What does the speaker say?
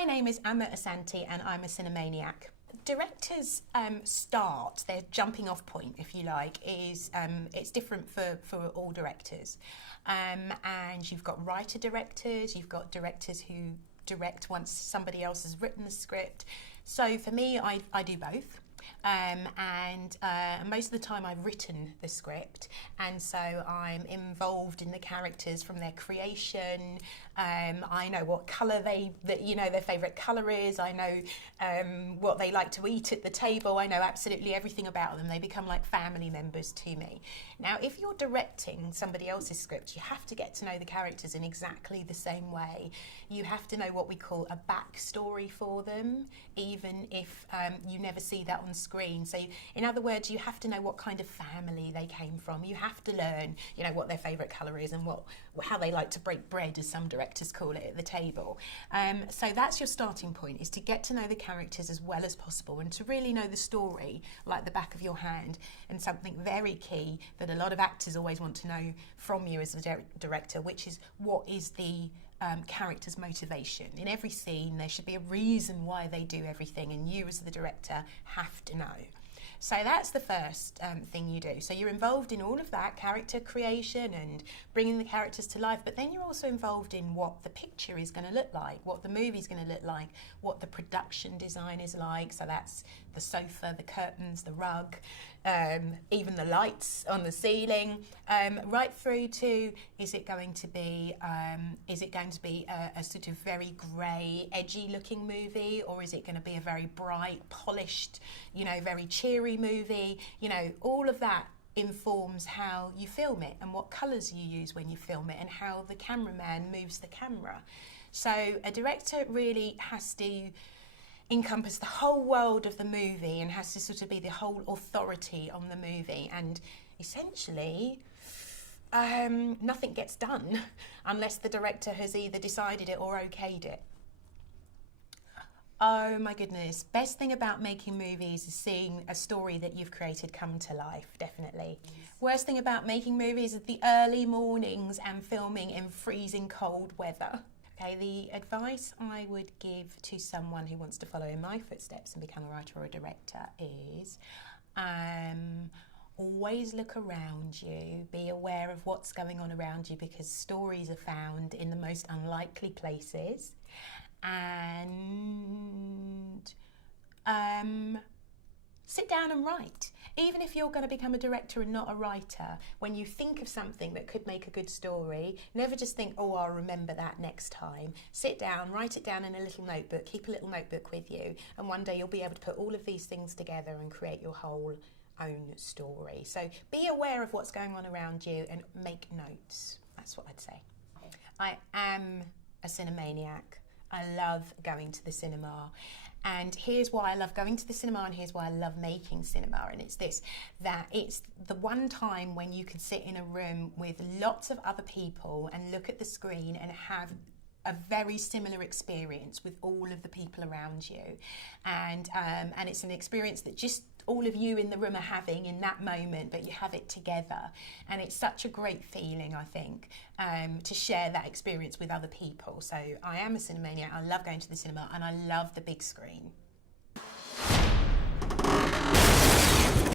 My name is Amma Asante and I'm a Cinemaniac. Directors start, their jumping off point, if you like, is it's different for all directors. And you've got writer directors, you've got directors who direct once somebody else has written the script. So for me, I do both. And most of the time I've written the script, and so I'm involved in the characters from their creation. I know what colour their favourite colour is. I know what they like to eat at the table. I know absolutely everything about them. They become like family members to me. Now, if you're directing somebody else's script, you have to get to know the characters in exactly the same way. You have to know what we call a backstory for them, even if you never see that on screen. So in other words, you have to know what kind of family they came from. You have to learn, what their favourite colour is and how they like to break bread, as some directors call it, at the table. So that's your starting point, is to get to know the characters as well as possible and to really know the story like the back of your hand. And something very key that a lot of actors always want to know from you as a director, which is what is the character's motivation. In every scene there should be a reason why they do everything, and you as the director have to know. So that's the first thing you do. So you're involved in all of that character creation and bringing the characters to life, but then you're also involved in what the picture is going to look like, what the movie's going to look like, what the production design is like. So that's the sofa, the curtains, the rug, even the lights on the ceiling, right through to, is it going to be a sort of very grey, edgy looking movie, or is it going to be a very bright, polished, very cheery movie? All of that informs how you film it and what colours you use when you film it and how the cameraman moves the camera. So a director really has to encompass the whole world of the movie and has to sort of be the whole authority on the movie, and essentially nothing gets done unless the director has either decided it or okayed it. Oh my goodness, best thing about making movies is seeing a story that you've created come to life, definitely. Yes. Worst thing about making movies is the early mornings and filming in freezing cold weather. Okay, the advice I would give to someone who wants to follow in my footsteps and become a writer or a director is always look around you, be aware of what's going on around you, because stories are found in the most unlikely places. And sit down and write. Even if you're going to become a director and not a writer, when you think of something that could make a good story, never just think, oh, I'll remember that next time. Sit down, write it down in a little notebook, keep a little notebook with you, and one day you'll be able to put all of these things together and create your whole own story. So be aware of what's going on around you and make notes. That's what I'd say. I am a cinemaniac. I love going to the cinema, and here's why I love going to the cinema, and here's why I love making cinema, and it's this, that it's the one time when you can sit in a room with lots of other people and look at the screen and have a very similar experience with all of the people around you, and it's an experience that just all of you in the room are having in that moment, but you have it together, and it's such a great feeling, I think, to share that experience with other people. So I am a cinemaniac. I love going to the cinema and I love the big screen.